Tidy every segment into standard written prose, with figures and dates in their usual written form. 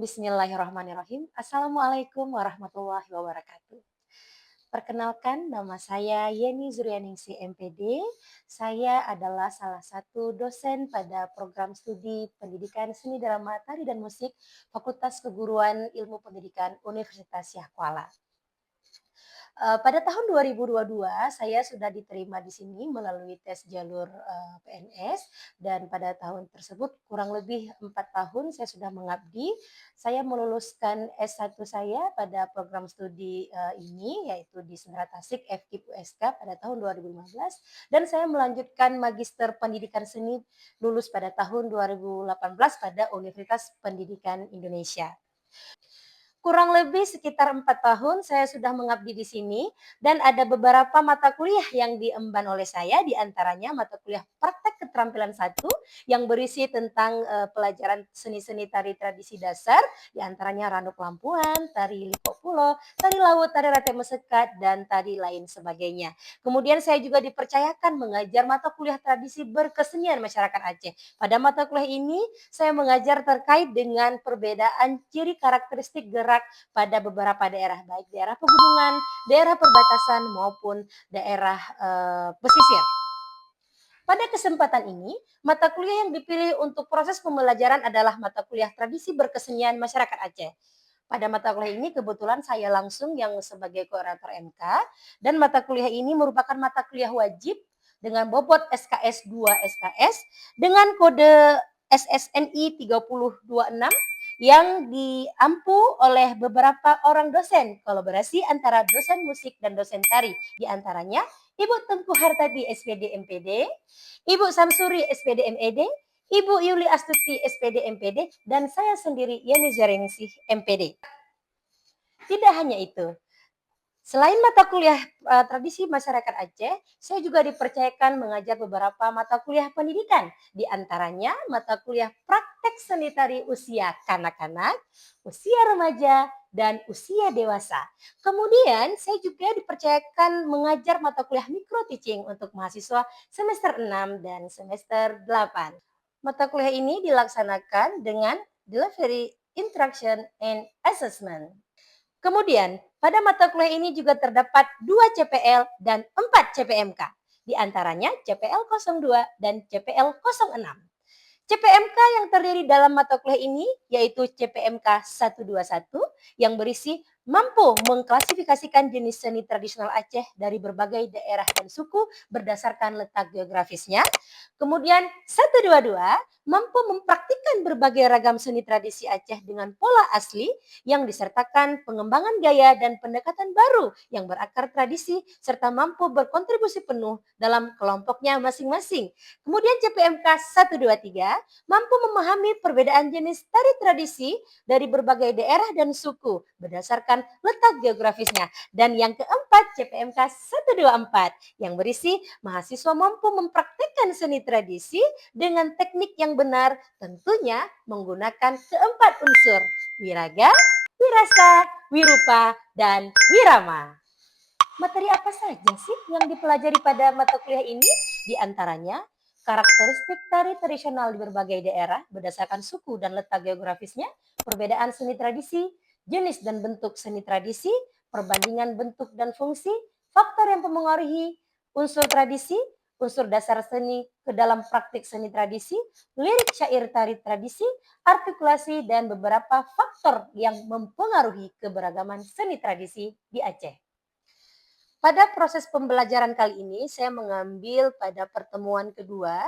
Bismillahirrahmanirrahim. Assalamualaikum warahmatullahi wabarakatuh. Perkenalkan, nama saya Yeni Zurianingsih MPD. Saya adalah salah satu dosen pada program studi Pendidikan Seni Drama Tari dan Musik Fakultas Keguruan Ilmu Pendidikan Universitas Syah Kuala. Pada tahun 2022 saya sudah diterima di sini melalui tes jalur PNS, dan pada tahun tersebut kurang lebih 4 tahun saya sudah mengabdi. Saya meluluskan S1 saya pada program studi ini, yaitu di Senera Tasik FKIP USK pada tahun 2015, dan saya melanjutkan Magister Pendidikan Seni lulus pada tahun 2018 pada Universitas Pendidikan Indonesia. Kurang lebih sekitar 4 tahun saya sudah mengabdi di sini, dan ada beberapa mata kuliah yang diemban oleh saya, di antaranya mata kuliah praktek keterampilan 1 yang berisi tentang pelajaran seni-seni tari tradisi dasar, di antaranya Randuk Lampuan, tari Liko Pulo, tari Laut, tari Rate Mesekat, dan tari lain sebagainya. Kemudian saya juga dipercayakan mengajar mata kuliah tradisi berkesenian masyarakat Aceh. Pada mata kuliah ini saya mengajar terkait dengan perbedaan ciri karakteristik gerak pada beberapa daerah, baik daerah pegunungan, daerah perbatasan maupun daerah pesisir. Pada kesempatan ini, mata kuliah yang dipilih untuk proses pembelajaran adalah mata kuliah tradisi berkesenian masyarakat Aceh. Pada mata kuliah ini kebetulan saya langsung yang sebagai koordinator MK, dan mata kuliah ini merupakan mata kuliah wajib dengan bobot SKS 2 SKS dengan kode SSNI 3026 yang diampu oleh beberapa orang dosen kolaborasi antara dosen musik dan dosen tari, di antaranya Ibu Tengku Hartati SPD MPD, Ibu Samsuri SPD MED, Ibu Yuli Astuti SPD MPD, dan saya sendiri Yeni Zurianingsih MPD. Tidak hanya itu, selain mata kuliah tradisi masyarakat Aceh, saya juga dipercayakan mengajar beberapa mata kuliah pendidikan, di antaranya mata kuliah praktek seni tari usia kanak-kanak, usia remaja, dan usia dewasa. Kemudian saya juga dipercayakan mengajar mata kuliah micro teaching untuk mahasiswa semester 6 dan semester 8. Mata kuliah ini dilaksanakan dengan delivery, interaction, and assessment. Kemudian, pada mata kuliah ini juga terdapat 2 CPL dan 4 CPMK, di antaranya CPL 02 dan CPL 06. CPMK yang terdiri dalam mata kuliah ini yaitu CPMK 121 yang berisi mampu mengklasifikasikan jenis seni tradisional Aceh dari berbagai daerah dan suku berdasarkan letak geografisnya. Kemudian 122 mampu mempraktikkan berbagai ragam seni tradisi Aceh dengan pola asli yang disertakan pengembangan gaya dan pendekatan baru yang berakar tradisi serta mampu berkontribusi penuh dalam kelompoknya masing-masing. Kemudian CPMK 123 mampu memahami perbedaan jenis tari tradisi dari berbagai daerah dan suku berdasarkan letak geografisnya. Dan yang keempat, CPMK 124 yang berisi mahasiswa mampu mempraktikkan seni tradisi dengan teknik yang benar, tentunya menggunakan keempat unsur: wiraga, wirasa, wirupa, dan wirama. Materi apa saja sih yang dipelajari pada mata kuliah ini? Di antaranya, karakteristik tari tradisional di berbagai daerah berdasarkan suku dan letak geografisnya, perbedaan seni tradisi, jenis dan bentuk seni tradisi, perbandingan bentuk dan fungsi, faktor yang mempengaruhi unsur tradisi, unsur dasar seni ke dalam praktik seni tradisi, lirik syair tari tradisi, artikulasi, dan beberapa faktor yang mempengaruhi keberagaman seni tradisi di Aceh. Pada proses pembelajaran kali ini, saya mengambil pada pertemuan kedua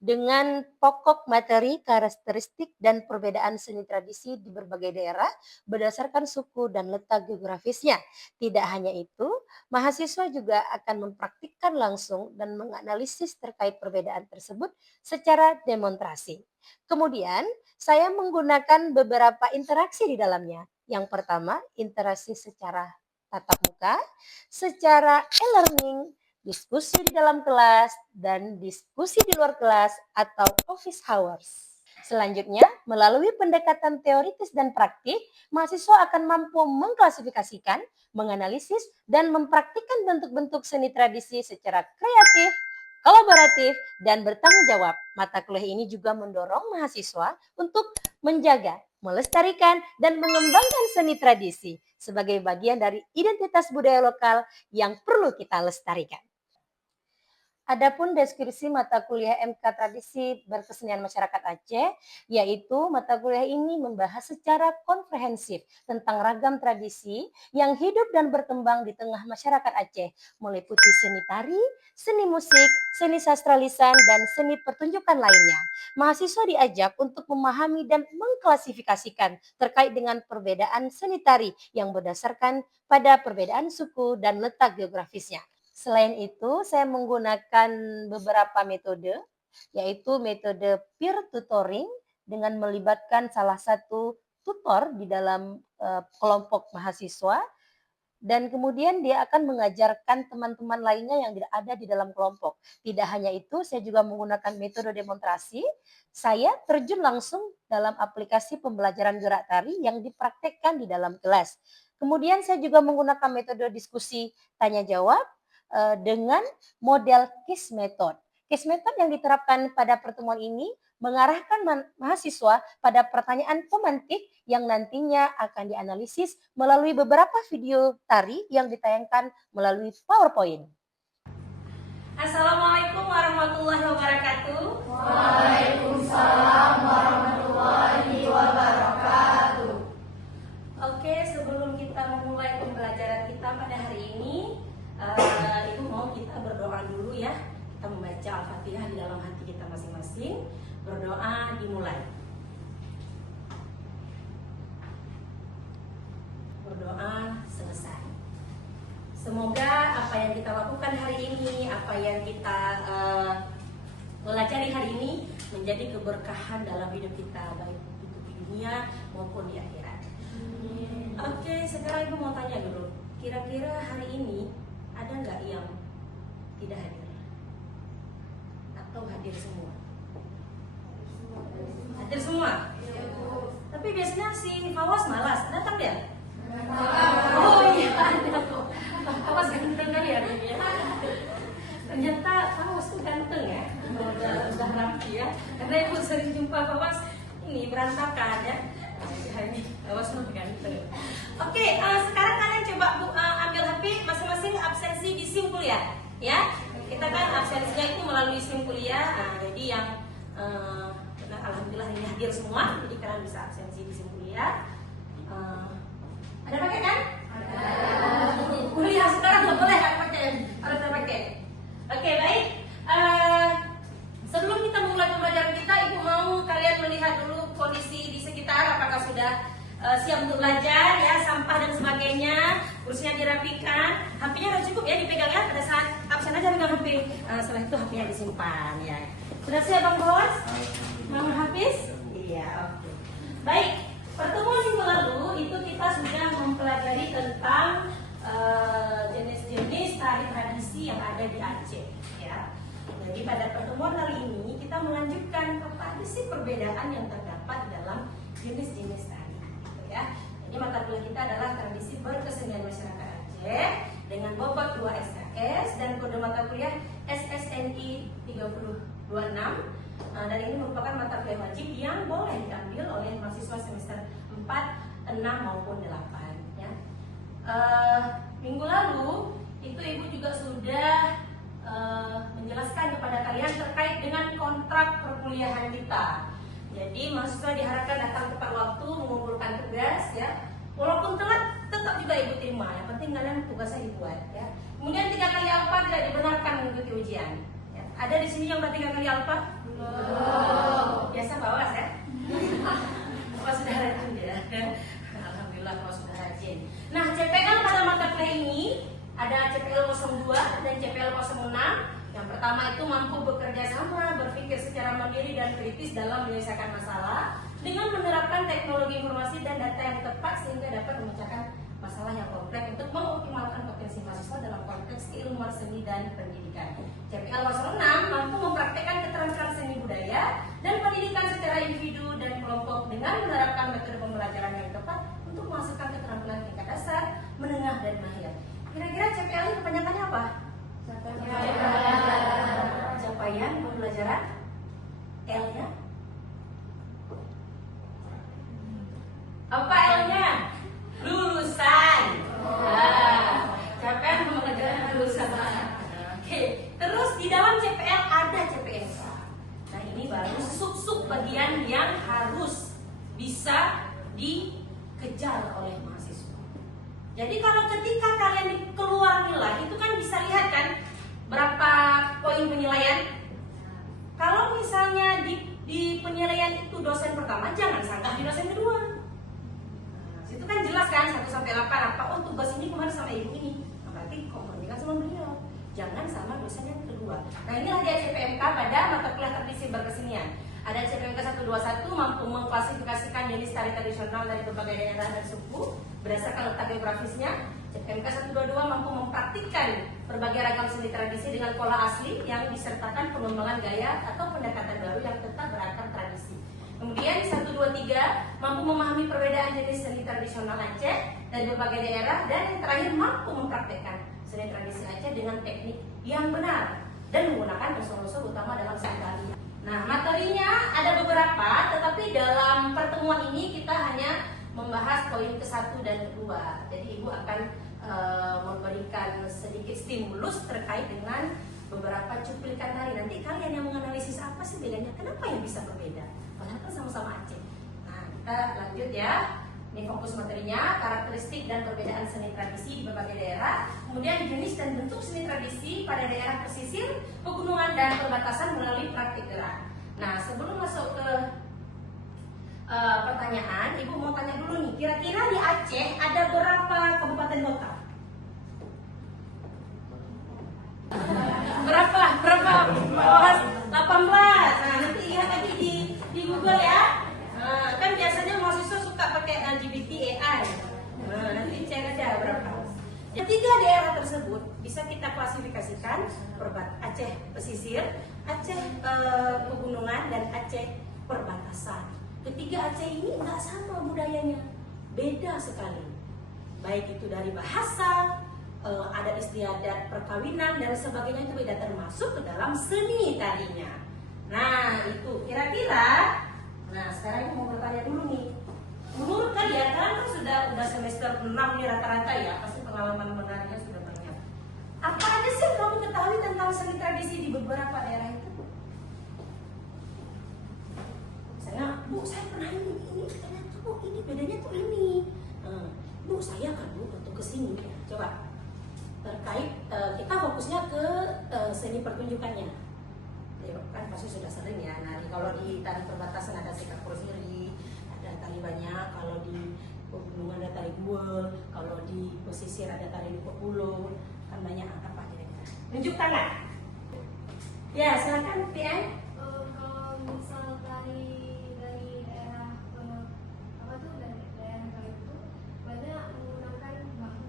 dengan pokok materi, karakteristik, dan perbedaan seni tradisi di berbagai daerah berdasarkan suku dan letak geografisnya. Tidak hanya itu, mahasiswa juga akan mempraktikkan langsung dan menganalisis terkait perbedaan tersebut secara demonstrasi. Kemudian, saya menggunakan beberapa interaksi di dalamnya. Yang pertama, interaksi secara tatap muka, secara e-learning, diskusi di dalam kelas, dan diskusi di luar kelas atau office hours. Selanjutnya, melalui pendekatan teoritis dan praktik, mahasiswa akan mampu mengklasifikasikan, menganalisis, dan mempraktikkan bentuk-bentuk seni tradisi secara kreatif, kolaboratif, dan bertanggung jawab. Mata kuliah ini juga mendorong mahasiswa untuk menjaga, melestarikan dan mengembangkan seni tradisi sebagai bagian dari identitas budaya lokal yang perlu kita lestarikan. Adapun deskripsi mata kuliah MK Tradisi Berkesenian Masyarakat Aceh, yaitu mata kuliah ini membahas secara komprehensif tentang ragam tradisi yang hidup dan berkembang di tengah masyarakat Aceh, meliputi seni tari, seni musik, seni sastra lisan, dan seni pertunjukan lainnya. Mahasiswa diajak untuk memahami dan mengklasifikasikan terkait dengan perbedaan seni tari yang berdasarkan pada perbedaan suku dan letak geografisnya. Selain itu, saya menggunakan beberapa metode, yaitu metode peer tutoring dengan melibatkan salah satu tutor di dalam kelompok mahasiswa, dan kemudian dia akan mengajarkan teman-teman lainnya yang ada di dalam kelompok. Tidak hanya itu, saya juga menggunakan metode demonstrasi. Saya terjun langsung dalam aplikasi pembelajaran gerak tari yang dipraktekkan di dalam kelas. Kemudian saya juga menggunakan metode diskusi tanya jawab dengan model case method. Case method yang diterapkan pada pertemuan ini mengarahkan mahasiswa pada pertanyaan pemantik yang nantinya akan dianalisis melalui beberapa video tari yang ditayangkan melalui PowerPoint. Assalamualaikum warahmatullahi wabarakatuh. Waalaikumsalam warahmatullahi wabarakatuh. Oke, sebelum kita memulai pembelajaran kita pada hari ini, Ibu mau kita berdoa dulu ya. Kita membaca Al-Fatihah di dalam hati kita masing-masing. Berdoa dimulai. Berdoa selesai. Semoga apa yang kita lakukan hari ini, apa yang kita pelajari hari ini menjadi keberkahan dalam hidup kita, baik itu di dunia maupun di akhirat. Oke, sekarang Ibu mau tanya dulu, kira-kira hari ini ada nggak yang tidak hadir? Atau hadir semua? Hadir semua? Tapi biasanya si Fawas malas, datang dia? Oh iya, ada kok. Fawas ganteng kali ya ini ya. Ternyata Fawas tuh ganteng ya, udah rapi ya. Karena Ibu sering jumpa Fawas ini berantakan ya. Fawas tuh ganteng. Oke, sekarang kalian coba ambil HP masing-masing absensi di SIM kuliah ya. Kita kan absensinya itu melalui SIM kuliah. Jadi yang alhamdulillah ini hadir semua, jadi kalian bisa absensi di SIM kuliah. Ada paket kan? Ada. Kuliah sekarang nggak boleh kan pakai, harus ada paket. Oke, baik. Sebelum kita mulai pembelajaran kita, Ibu mau kalian melihat dulu kondisi di sekitar, apakah sudah siap untuk belajar ya, sampah dan sebagainya, kursinya dirapikan, HP-nya udah cukup ya dipegang ya, pada saat absen aja pegang HP. Setelah itu HP-nya disimpan ya. Sudah siap Bang Bos? Bang Hafiz? Iya, oke. Baik, pertemuan minggu lalu itu kita sudah mempelajari tentang jenis-jenis tari tradisi yang ada di Aceh ya. Jadi pada pertemuan kali ini kita melanjutkan kepada sih perbedaan yang terdapat dalam jenis-jenis tari gitu ya. Jadi mata kuliah kita adalah tradisi berkesenian masyarakat Aceh dengan bobot 2 SKS dan kode mata kuliah SSNI 3026. Dan ini merupakan mata kuliah wajib yang boleh diambil oleh mahasiswa semester 4, 6 maupun 8 ya. Minggu lalu itu Ibu juga sudah menjelaskan kepada kalian terkait dengan kontrak perkuliahan kita. Jadi mahasiswa diharapkan datang tepat waktu, mengumpulkan tugas ya. Walaupun telat tetap juga Ibu terima. Yang penting kalian tugasnya dibuat ya. Kemudian 3 kali alfa tidak dibenarkan mengikuti ujian. Ya. Ada di sini yang udah 3 kali alfa? Biasa bawas ya. Bapak sudah rajin ya. Alhamdulillah Bapak sudah rajin. Nah, CPL pada mata kuliah ini ada CPL 02 dan CPL 06. Yang pertama itu mampu bekerja sama, berpikir secara mandiri dan kritis dalam menyelesaikan masalah dengan menerapkan teknologi informasi dan data yang tepat sehingga dapat memecahkan masalah yang kompleks untuk mengoptimalkan potensi mahasiswa dalam konteks keilmuan seni dan pendidikan. CPL 06 mampu mempraktekkan keterampilan seni budaya dan pendidikan secara individu dan kelompok dengan menerapkan metode pembelajaran yang tepat untuk menghasilkan keterampilan tingkat dasar, menengah, dan mahir. Kira-kira CPL ini kepanjangannya apa? Capaian pembelajaran. L-nya bagian yang harus bisa dikejar oleh mahasiswa. Jadi kalau ketika kalian keluar nilai, itu kan bisa lihat kan berapa poin penilaian. Kalau misalnya di penilaian itu dosen pertama, jangan sanggah di dosen kedua. Nah, situ kan jelas kan 1 sampai 8 apa, oh tugas ini kemarin sama ibu ini. Nah, berarti kompromikan sama beliau. Jangan sama dosen yang kedua. Nah, inilah dia CPMK pada mata kuliah tradisi berkesenian. Ada CPMK 121 mampu mengklasifikasikan jenis tari tradisional dari berbagai daerah dan suku berdasarkan letak geografisnya. CPMK 122 mampu mempraktikkan berbagai ragam seni tradisi dengan pola asli yang disertakan pengembangan gaya atau pendekatan baru yang tetap berakar tradisi. Kemudian 123 mampu memahami perbedaan jenis seni tradisional Aceh dari berbagai daerah, dan yang terakhir mampu mempraktikkan seni tradisi Aceh dengan teknik yang benar dan menggunakan unsur-unsur utama dalam seni tari. Nah, materinya ada beberapa, tetapi dalam pertemuan ini kita hanya membahas poin ke-1 dan ke-2. Jadi Ibu akan memberikan sedikit stimulus terkait dengan beberapa cuplikan tari. Nanti kalian yang menganalisis apa sih bedanya, kenapa yang bisa berbeda, padahal kan sama-sama Aceh. Nah, kita lanjut ya. Ini fokus materinya, karakteristik dan perbedaan seni tradisi di berbagai daerah, kemudian jenis dan bentuk seni tradisi pada daerah pesisir, pegunungan dan perbatasan melalui praktik gerak. Nah, sebelum masuk ke pertanyaan, Ibu mau tanya dulu nih, kira-kira di Aceh ada berapa kabupaten kota? Berapa? 18. Nah, nanti lihat lagi di Google ya. Nah, kan biasanya mahasiswa suka pakai LGBT AI. Nah, nanti cek aja berapa. Ketiga daerah tersebut bisa kita klasifikasikan Aceh pesisir, Aceh pegunungan, dan Aceh perbatasan. Ketiga Aceh ini nggak sama budayanya, beda sekali. Baik itu dari bahasa, ada istiadat perkawinan dan sebagainya, itu beda, termasuk ke dalam seni tarinya. Nah, itu kira-kira. Nah, sekarang ini mau bertanya dulu nih. Menurut kalian kan sudah semester 6 nih rata-rata ya, pasti pengalaman menariknya sudah banyak. Apa aja sih yang kamu ketahui tentang seni tradisi di beberapa daerah itu? Misalnya, Bu, saya pernah ini ternyata Bu, ini bedanya tuh ini. Bu, saya kan Bu waktu kesini, coba terkait kita fokusnya ke seni pertunjukannya. Ya, kan pasti sudah sering ya. Nah, kalau di tari perbatasan ada sikap sendiri, ada tari banyak. Kalau di pegunungan ada tari guel, kalau di pesisir ada tari Pulau. Kan banyak apa kira-kira. Tunjuk tangan. Ya, silakan PM. Kalau misal dari daerah dari daerah kali itu banyak menggunakan bahu.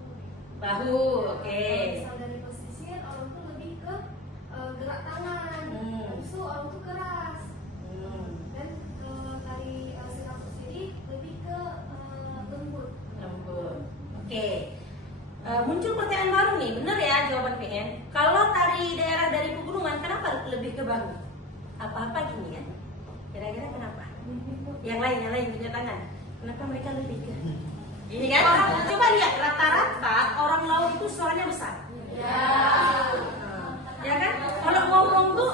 Bahu, oke. Misal dari pesisir orang tuh lebih ke gerak tangan. Itu orang tuh keras. Dan tari Singapura sendiri lebih ke lembut. Oke. Muncul pertanyaan baru nih, benar ya jawaban PN. Kalau tari daerah dari pegunungan, kenapa lebih ke bahu? Apa-apa gini ya? Kira-kira kenapa? Yang lain punya tangan. Kenapa mereka lebih ke? Ini kan? Coba lihat rata-rata orang laut itu suaranya besar. Ya kan? Kalau ngomong tuh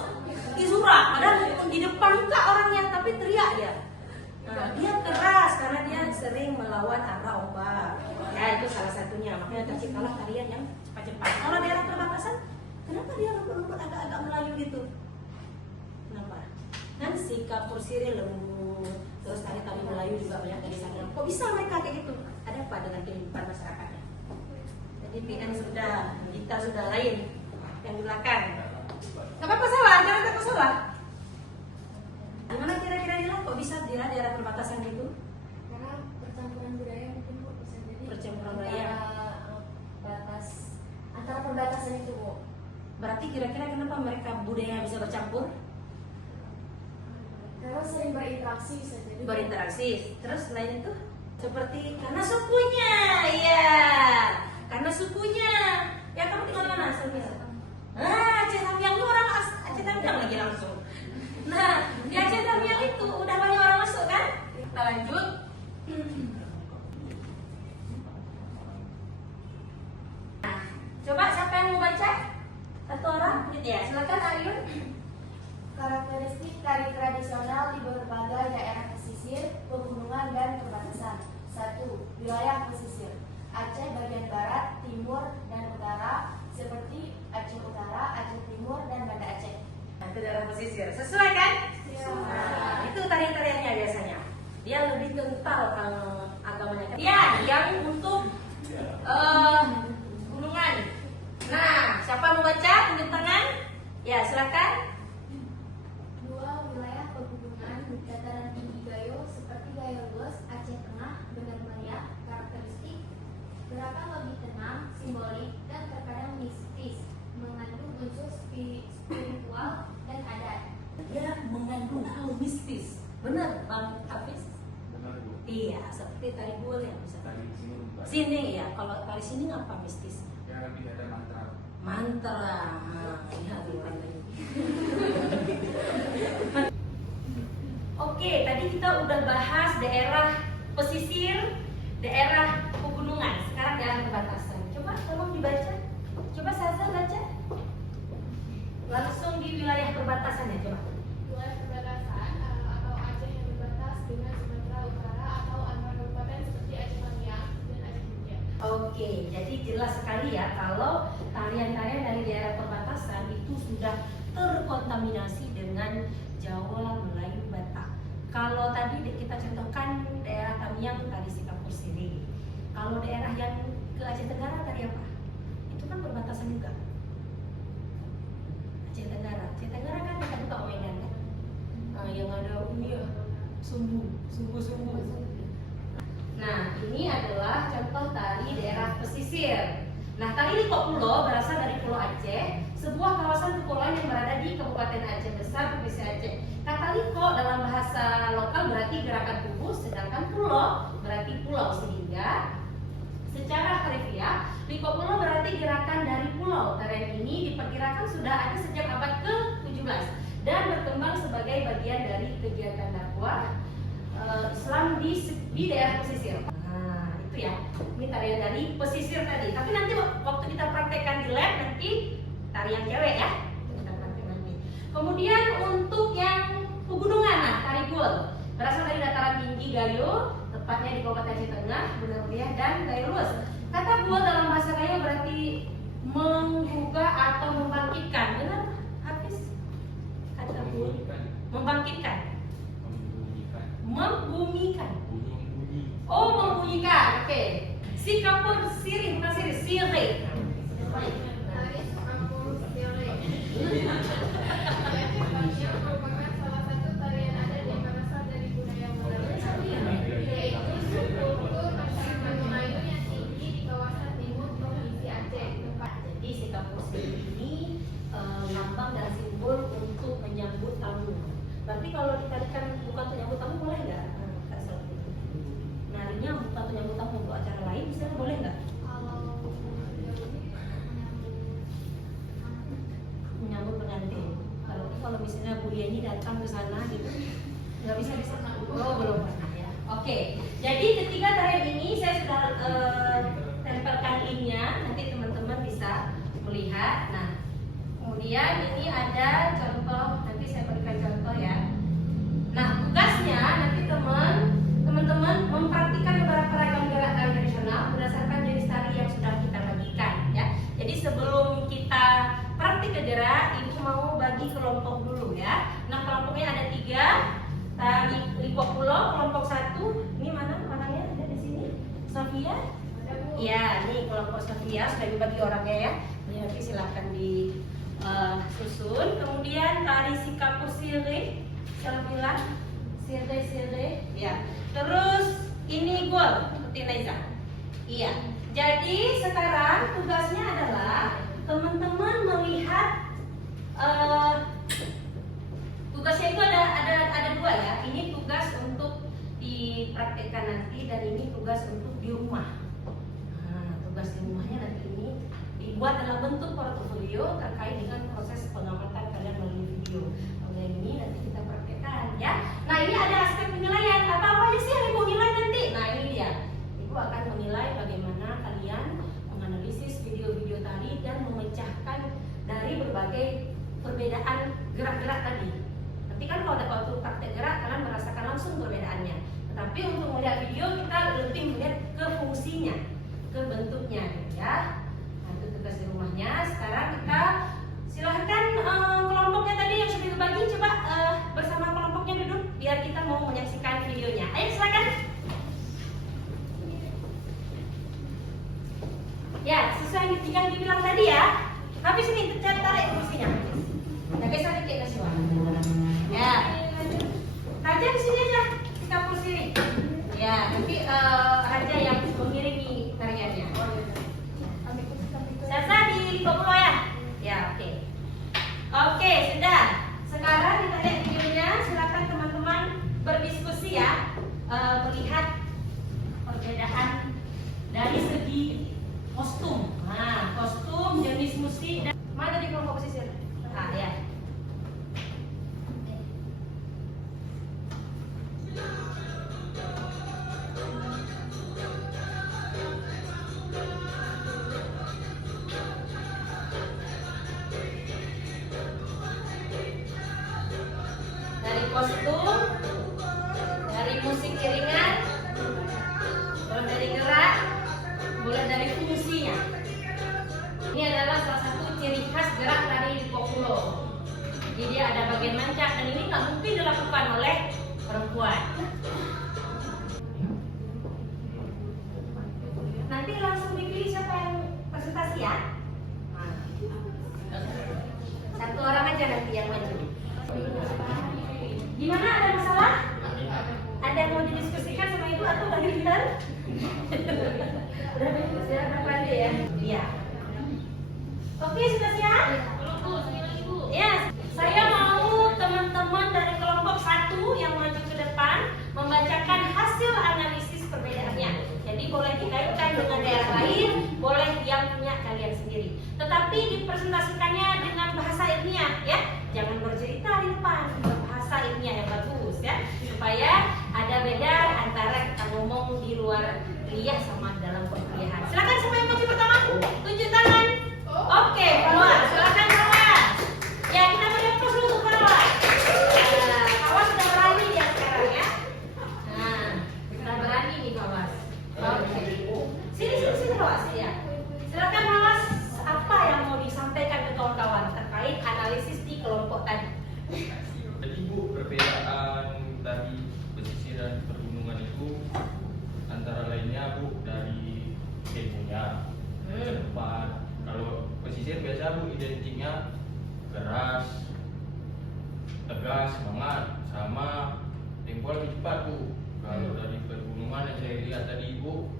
disurak, padahal di depan enggak orangnya, tapi teriak dia. Nah, dia keras karena dia sering melawan arah ombak. Ya, itu salah satunya. Makanya terciptalah tarian yang cepat-cepat. Kalau daerah perbatasan, kenapa dia lembut-lembut agak-agak Melayu gitu? Kenapa? Kan sikap Pursiri lembut, terus tari-tari Melayu juga banyak dari sana. Kok bisa mereka kayak gitu? Ada apa dengan kehidupan masyarakatnya? Jadi PN sudah, kita sudah lain yang di belakang. Gak apa-apa salah, jangan takut salah. Gimana kira-kira dia kok bisa di daerah perbatasan gitu? Karena percampuran budaya mungkin Bu, bisa jadi Percampuran budaya. Antara perbatasan itu Bu. Berarti kira-kira kenapa mereka budaya bisa bercampur? Karena sering berinteraksi bisa jadi. Berinteraksi. Terus selain itu seperti karena sukunya, iya. Karena sukunya. Ya kamu tinggal mana asalnya? Aceh Tamiang itu orang Aceh Tamiang lagi langsung. Nah, di Aceh Tamiang itu udah banyak orang masuk kan? Kita lanjut. Nah, coba siapa yang mau baca? Satu orang? Ya, silakan Ayun. Karakteristik tari tradisional di beberapa pesisir. Sesuai kan? Nah, itu tarian-tariannya biasanya. Dia lebih kental agamanya. Ya, yang untuk gunungan. Nah, siapa mau baca? Tunjuk tangan. Ya, silakan. Dua wilayah pegunungan dataran tinggi Gayo seperti Gayo Luas, Aceh Tengah dengan banyak karakteristik gerakan lebih tenang, simbolik, dan terkadang mistis, mengandung unsur spiritual dan adat. Dia mengandung hal mistis. Benar, Bang Hafiz? Benar Bu. Iya, seperti tari buol yang bisa. Tadi sini Pak. Sini ya, kalau tari sini apa mistis? Ya lebih ada mantra. Mantra. Lihat orang tadi. Oke, tadi kita udah bahas daerah pesisir, daerah pegunungan. Sekarang daerah perbatasan. Coba tolong dibaca. Coba Saza baca. Langsung di wilayah perbatasannya coba. Wilayah perbatasan atau Aceh yang berbatas dengan Sumatera Utara atau antar kabupaten seperti Aceh Maniang dan Aceh Muda. Oke, jadi jelas sekali ya kalau tarian-tarian dari daerah perbatasan itu sudah terkontaminasi dengan Jawa, Melayu, Batak. Kalau tadi kita contohkan daerah Tamiang tadi Singapura sini. Kalau daerah yang ke Aceh Tenggara tadi apa? Itu kan perbatasan juga. Aceh Tenggara kan dekat juga Medan kan? Nah, yang ada ini ya, sumbu. Nah, ini adalah contoh tari daerah pesisir. Nah, tari Liko Pulo berasal dari Pulau Aceh, sebuah kawasan kepulauan yang berada di Kabupaten Aceh Besar, Provinsi Aceh. Kata Liko dalam bahasa lokal berarti gerakan tubuh, sedangkan Pulo berarti pulau, sehingga secara harfiah Liko Pulo berarti gerakan dari pulau. Tarian ini diperkirakan sudah ada sejak abad ke-17 dan berkembang sebagai bagian dari kegiatan dakwah Islam di daerah pesisir. Nah, itu ya. Ini tarian dari pesisir tadi. Tapi nanti waktu kita praktekkan di lab nanti tarian cewek ya. Kita praktek nanti. Kemudian untuk yang pegunungan, nah tari buol berasal dari dataran tinggi Gayo, tepatnya di Kabupaten Aceh Tengah, Benar Meriah dan Gayo Luas. Kata buol dalam bahasa Gayo berarti menggugah atau membangkitkan. Benar, Hafiz? Kata buol membangkitkan. Membumikan. Oh, membunyikan. Oke. Sikapur sirih, bukan sirih, sirih. Baik. Tari Singapura Sirih. Aceh Maniang merupakan salah satu tarian adat yang berasal dari budaya Melayu, yaitu suku masyarakat Melayu yang tinggi di kawasan timur Provinsi Aceh. Jadi sikapur sirih ini lambang dan simbol untuk menyambut tamu. Berarti kalau ditarikan bukan untuk nyambut tamu boleh nggak? Narinya bukan untuk nyambut tamu, untuk acara lain misalnya boleh nggak? Menyambut pengantin. Kalau misalnya Bu Yeni datang ke sana gitu, nggak bisa di sana. Oh, belum pernah ya. Oke. Jadi ketiga tarian ini saya sudah tempelkan linknya, nanti teman-teman bisa melihat. Nah, kemudian ini ada contoh, nanti saya berikan contoh ya. Nah, tugasnya nanti teman-teman mempraktikkan beberapa ragam gerak tari tradisional berdasarkan jenis tari yang sudah kita bagikan ya. Jadi sebelum kita praktik ke gerak, ibu mau bagi kelompok dulu ya. Nah, kelompoknya ada 3. Tari Liko Pulo kelompok 1. Ini mana orangnya? Ada di sini. Sofia? Ya, ini kelompok Sofia sudah dibagi orangnya ya. Ini nanti silahkan disusun. Kemudian tari Sikapur Sirih, saya bilang Sirih, ya. Terus ini gol seperti Neza. Iya. Jadi sekarang tugasnya adalah teman-teman melihat tugasnya itu ada 2 ya. Ini tugas untuk dipraktekkan nanti dan ini tugas untuk di rumah. Nah, tugas di rumahnya nanti ini dibuat dalam bentuk portofolio terkait dengan proses pengamatan kalian melalui video. Kalau ini nanti kita praktekkan ya. Nah, ini ada aspek penilaian. Apa aja sih yang ibu nilai nanti? Nah, ini dia. Ibu akan menilai bagaimana kalian menganalisis video-video tadi dan memecahkan dari berbagai perbedaan gerak-gerak tadi. Nanti kan kalau ada waktu praktek gerak, kalian merasakan langsung perbedaannya. Tetapi untuk melihat video kita lebih melihat ke fungsinya, ke bentuknya, gitu ya. Nah, itu tugas di rumahnya. Sekarang kita silahkan kelompoknya tadi yang sudah dibagi, coba yang dibilang tadi ya. Habis ini tarik kursinya. Jaga sedikit nasi ya. Raja di sini aja, di kapur sini. Ya, nanti Raja yang mengiringi tariannya. Sasa di Papua ya? Ya, oke. Oke, sudah. Sekarang kita lihat videonya. Silakan teman-teman berdiskusi ya, melihat perbedaan dari segi kostum. Nah, kostum, jenis musik, dan mana di kelompok pesisir? Ah, ya. Dari kostum, dari musik iringan, mulai dari gerak, mulai dari fungsinya. Ini adalah salah satu ciri khas gerak dari Kokulo. Jadi dia ada bagian mancak dan ini nggak mungkin dilakukan oleh perempuan. Nanti langsung dipilih siapa yang presentasi ya. Satu orang aja nanti yang maju. Gimana, ada masalah? Ada yang mau didiskusikan sama ibu atau Bang Rinter? Udah silakan pandai ya. Iya. Oke, sudah siap? Ya, saya mau teman-teman dari kelompok 1 yang maju ke depan membacakan hasil analisis perbedaannya. Jadi boleh dikaitkan dengan daerah lain, boleh yang punya kalian sendiri. Tetapi dipresentasikannya dengan bahasa ilmiah ya. Jangan bercerita di depan, bahasa ilmiah yang bagus ya, supaya ada beda antara kita ngomong di luar kuliah sama dalam perkuliahan. Silakan siapa yang maju pertama? Tunjuk tangan. Oke, Fawaz, silakan Fawaz. Ya, kita beri aplaus dulu untuk Fawaz. Nah, Fawaz sudah berani ya sekarang ya. Nah, sudah berani nih Fawaz. Oke. Sini Fawaz ya. Silakan Fawaz, apa yang mau disampaikan ke kawan-kawan terkait analisis di kelompok tadi? Jadi Bu, perbedaan dari pesisir dan pegunungan itu antara lainnya Bu dari ilmunya ke depan. Kalau pesisir biasa Bu identiknya keras, tegas, semangat, sama tempo lebih cepat Bu. Kalau dari pegunungan yang saya lihat tadi Bu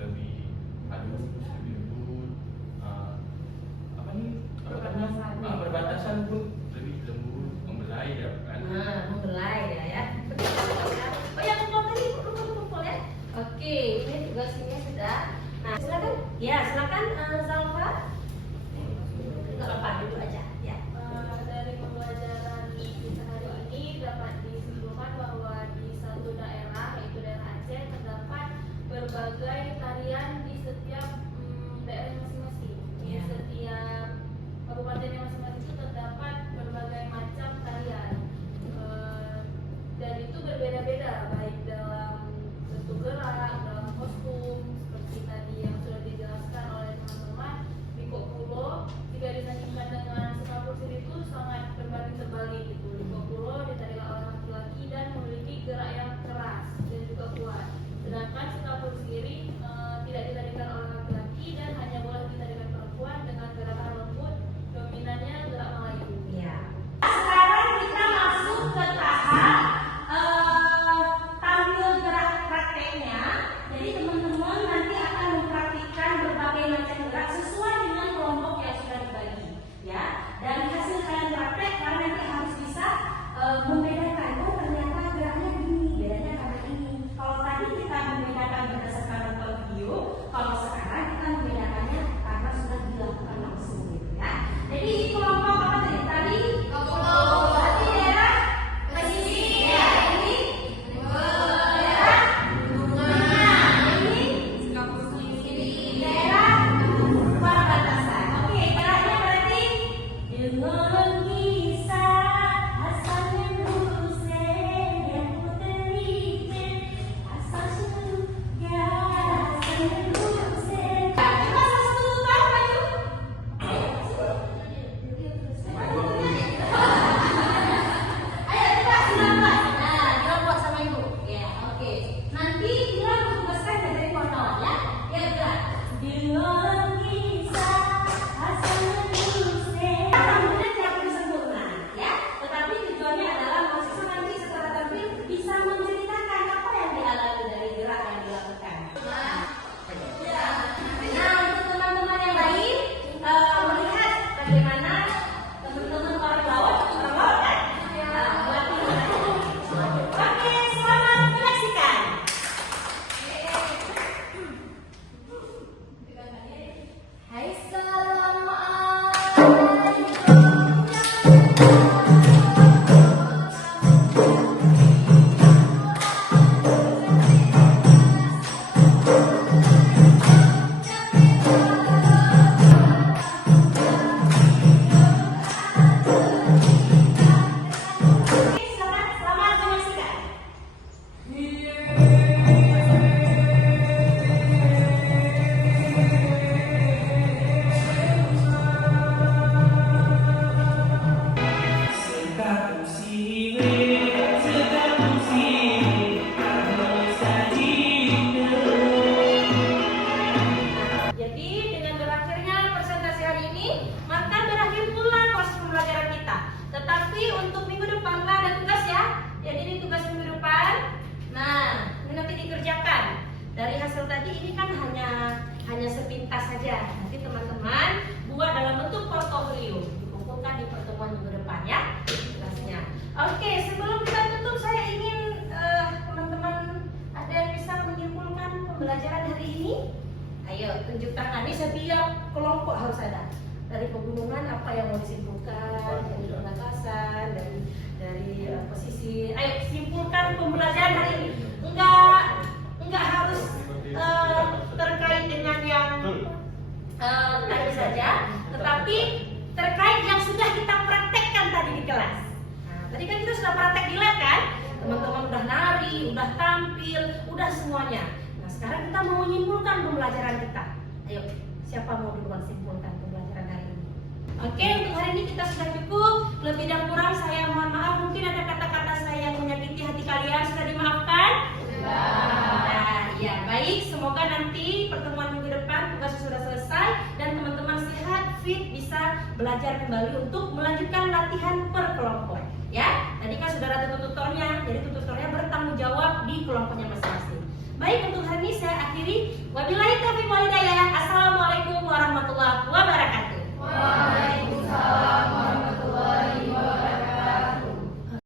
lebih halus, lebih lembut. Apa nih? Perbatasan Bu lebih lembut, membelai ya kan? Membelai ya. Oh ya, kumpul tadi, kumpul ya. Oke, ini tugasnya sudah. Nah, silakan. Ya, silakan Zalfa. Enggak apa-apa, duduk aja. Ya. Dari pembelajaran kita hari ini dapat disimpulkan bahwa di satu daerah, yaitu daerah Aceh, terdapat berbagai tarian di setiap daerah masing-masing. Di Ya. setiap kabupatennya masing-masing itu terdapat berbagai macam tarian. Dan itu berbeda-beda, baik dalam bentuk gerak, dalam kostum, seperti tadi yang sudah dijelaskan oleh teman-teman. Di Kokulo, jika disandingkan dengan Singapura sendiri itu sangat berbanding terbalik gitu. Di Kokulo ditarikan oleh laki-laki dan memiliki gerak yang keras dan juga kuat. Sedangkan Singapura sendiri tidak ditarikan oleh laki-laki dan hanya boleh ditarikan perempuan dengan gerakan lembut, dominannya gerak Melayu. Ya. Sekarang kita masuk ke tahap aja. Nanti teman-teman buat dalam bentuk portofolio, dikumpulkan di pertemuan minggu depan ya tugasnya. Oke, sebelum kita tutup saya ingin teman-teman ada yang bisa menyimpulkan pembelajaran hari ini. Ayo tunjuk tangan, ini setiap kelompok harus ada. Dari pegunungan apa yang mau disimpulkan, dari perbatasan, dari posisi. Ayo simpulkan pembelajaran hari ini. Enggak harus terkait dengan yang tadi saja, tetapi terkait yang sudah kita praktekkan tadi di kelas. Nah, tadi kan kita sudah praktek di lab kan? Teman-teman udah nari, udah tampil, udah semuanya. Nah, sekarang kita mau menyimpulkan pembelajaran kita. Ayo, siapa mau duluan simpulkan pembelajaran hari ini? Oke, untuk hari ini kita sudah cukup. Lebih dan kurang saya mohon maaf. Mungkin ada kata-kata saya yang menyakiti hati kalian. Sudah dimaafkan? Ya, baik. Semoga nanti pertemuan minggu depan tugas sudah selesai dan teman-teman sehat, fit, bisa belajar kembali untuk melanjutkan latihan per kelompok. Ya, tadi kan sudah ada tutornya, jadi tutornya bertanggung jawab di kelompoknya masing-masing. Baik, untuk hari ini saya akhiri. Wabillahi taufiq wal hidayah. Assalamualaikum warahmatullahi wabarakatuh.